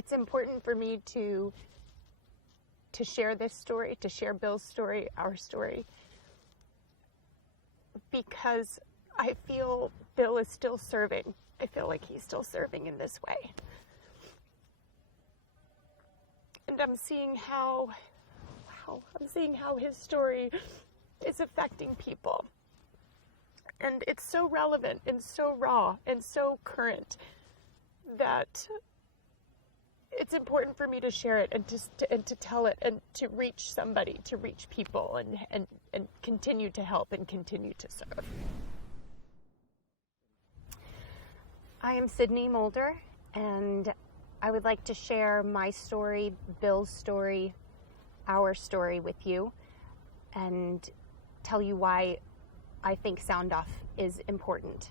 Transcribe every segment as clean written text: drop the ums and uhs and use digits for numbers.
it's important for me to share this story, to share Bill's story, our story, because I feel Bill is still serving. I feel like he's still serving in this way. And I'm seeing how his story is affecting people. And it's so relevant and so raw and so current that it's important for me to share it and to tell it and to reach somebody, to reach people and continue to help and continue to serve. I am Sydney Mulder, and I would like to share my story, Bill's story, our story with you, and tell you why I think Sound Off is important.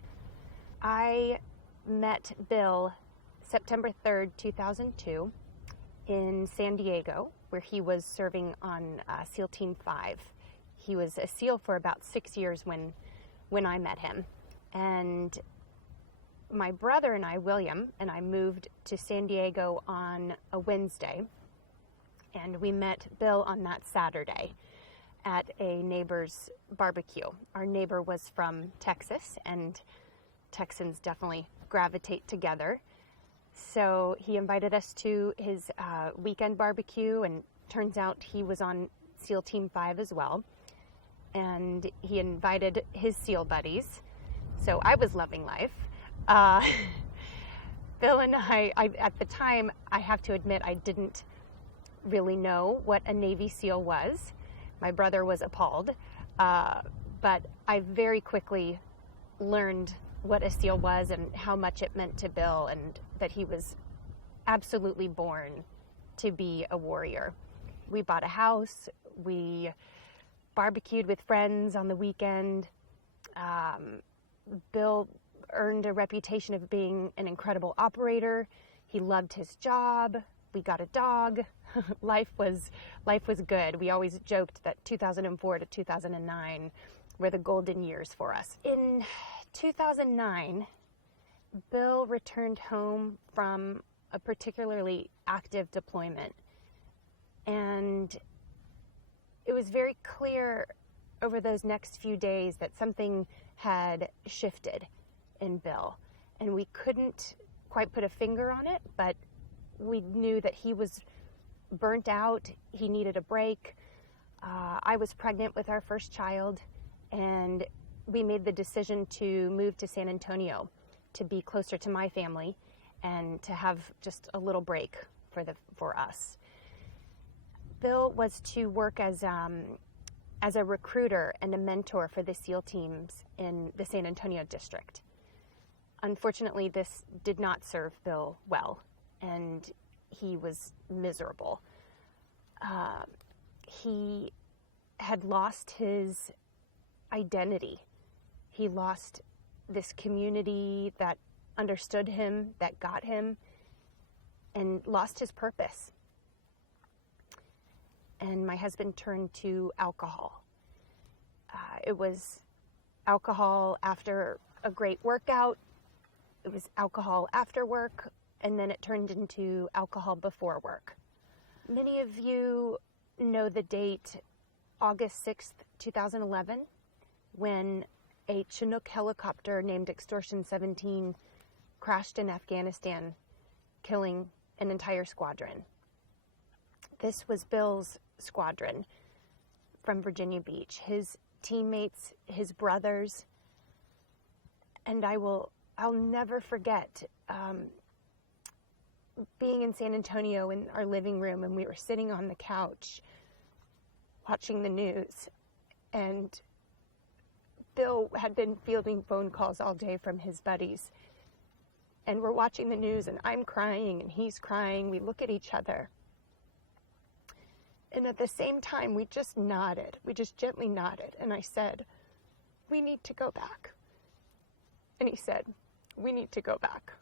I met Bill September 3rd, 2002 in San Diego, where he was serving on SEAL Team 5. He was a SEAL for about 6 years when I met him. And my brother and I, William, and I moved to San Diego on a Wednesday, and we met Bill on that Saturday at a neighbor's barbecue. Our neighbor was from Texas, and Texans definitely gravitate together. So he invited us to his weekend barbecue, and turns out he was on SEAL Team 5 as well. And he invited his SEAL buddies. So I was loving life. Bill and I, at the time, I have to admit, I didn't really know what a Navy SEAL was. My brother was appalled, but I very quickly learned what a SEAL was and how much it meant to Bill, and that he was absolutely born to be a warrior. We bought a house, we barbecued with friends on the weekend. Bill earned a reputation of being an incredible operator. He loved his job. We got a dog. Life was good. We always joked that 2004 to 2009 were the golden years for us. In 2009, Bill returned home from a particularly active deployment, and it was very clear over those next few days that something had shifted in Bill, and we couldn't quite put a finger on it, but we knew that he was burnt out. He needed a break. I was pregnant with our first child, and we made the decision to move to San Antonio to be closer to my family and to have just a little break for us. Bill was to work as a recruiter and a mentor for the SEAL teams in the San Antonio district. Unfortunately, this did not serve Bill well, and he was miserable. He had lost his identity. He lost this community that understood him, that got him, and lost his purpose. And my husband turned to alcohol. It was alcohol after a great workout. It was alcohol after work, and then it turned into alcohol before work. Many of you know the date, August 6th, 2011, when a Chinook helicopter named Extortion 17 crashed in Afghanistan, killing an entire squadron. This was Bill's squadron from Virginia Beach, his teammates, his brothers, and I'll never forget being in San Antonio in our living room, and we were sitting on the couch watching the news, and Bill had been fielding phone calls all day from his buddies, and we're watching the news, and I'm crying and he's crying. We look at each other, and at the same time we just nodded. We just gently nodded, and I said, "We need to go back." And he said, "We need to go back."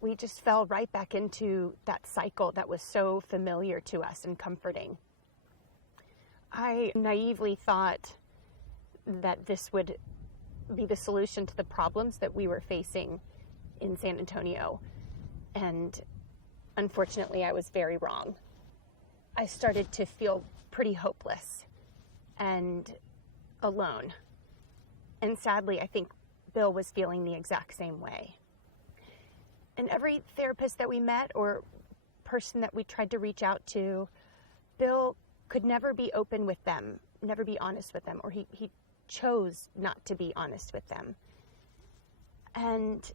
We just fell right back into that cycle that was so familiar to us and comforting. I naively thought that this would be the solution to the problems that we were facing in San Antonio. And unfortunately, I was very wrong. I started to feel pretty hopeless and alone. And sadly, I think Bill was feeling the exact same way. And every therapist that we met or person that we tried to reach out to, Bill could never be open with them, never be honest with them, or he chose not to be honest with them. And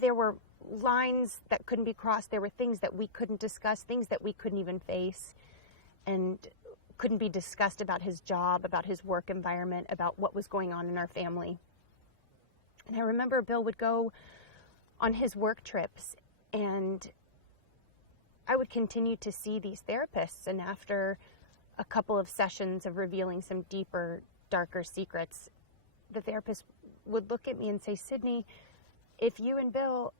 there were lines that couldn't be crossed. There were things that we couldn't discuss, things that we couldn't even face, and couldn't be discussed about his job, about his work environment, about what was going on in our family. And I remember Bill would go on his work trips, and I would continue to see these therapists. And after a couple of sessions of revealing some deeper, darker secrets, the therapist would look at me and say, Sydney, if you and Bill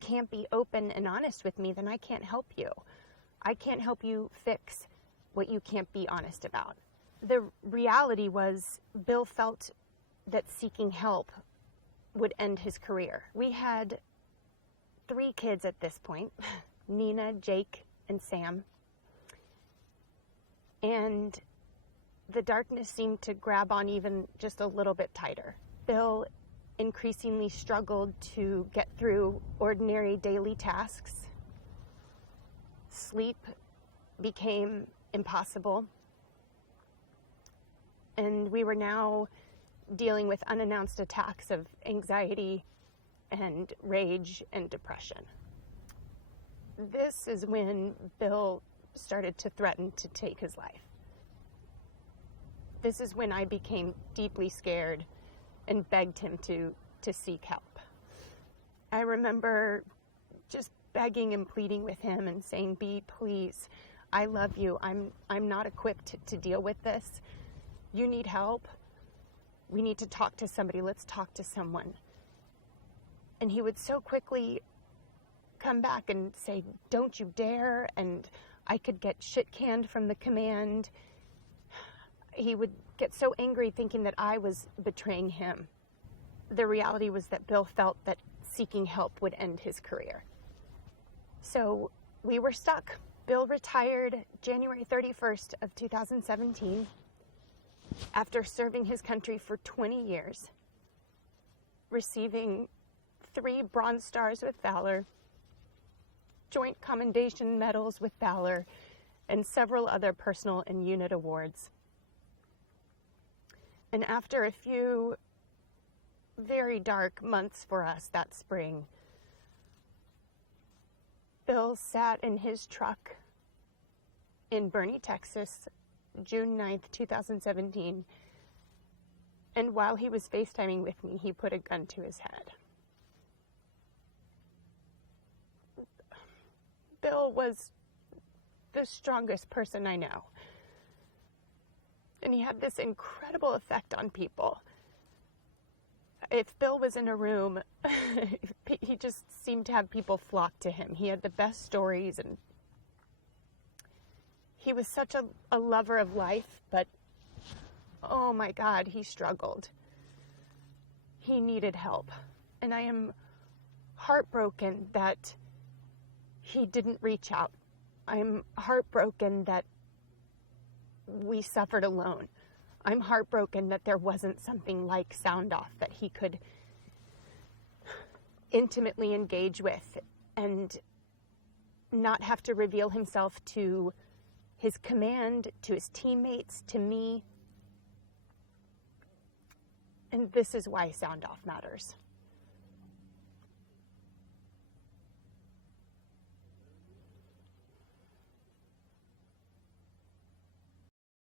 can't be open and honest with me, then I can't help you. I can't help you fix what you can't be honest about. The reality was Bill felt that seeking help would end his career. We had 3 kids at this point, Nina, Jake, and Sam. And the darkness seemed to grab on even just a little bit tighter. Bill increasingly struggled to get through ordinary daily tasks. Sleep became impossible. And we were now dealing with unannounced attacks of anxiety and rage and depression. This is when Bill started to threaten to take his life. This is when I became deeply scared and begged him to seek help. I remember just begging and pleading with him and saying, B, please, I love you. I'm not equipped to deal with this. You need help. We need to talk to somebody. Let's talk to someone. And he would so quickly come back and say, don't you dare. And I could get shit canned from the command. He would get so angry thinking that I was betraying him. The reality was that Bill felt that seeking help would end his career. So we were stuck. Bill retired January 31st of 2017 after serving his country for 20 years, receiving 3 Bronze Stars with Valor, Joint Commendation Medals with Valor, and several other personal and unit awards. And after a few very dark months for us that spring, Bill sat in his truck in Boerne, Texas, June 9th, 2017, and while he was FaceTiming with me, he put a gun to his head. Bill was the strongest person I know. And he had this incredible effect on people. If Bill was in a room, he just seemed to have people flock to him. He had the best stories, and he was such a lover of life, but oh my God, he struggled. He needed help. And I am heartbroken that he didn't reach out. I'm heartbroken that we suffered alone. I'm heartbroken that there wasn't something like Sound Off that he could intimately engage with and not have to reveal himself to his command, to his teammates, to me. And this is why Sound Off matters.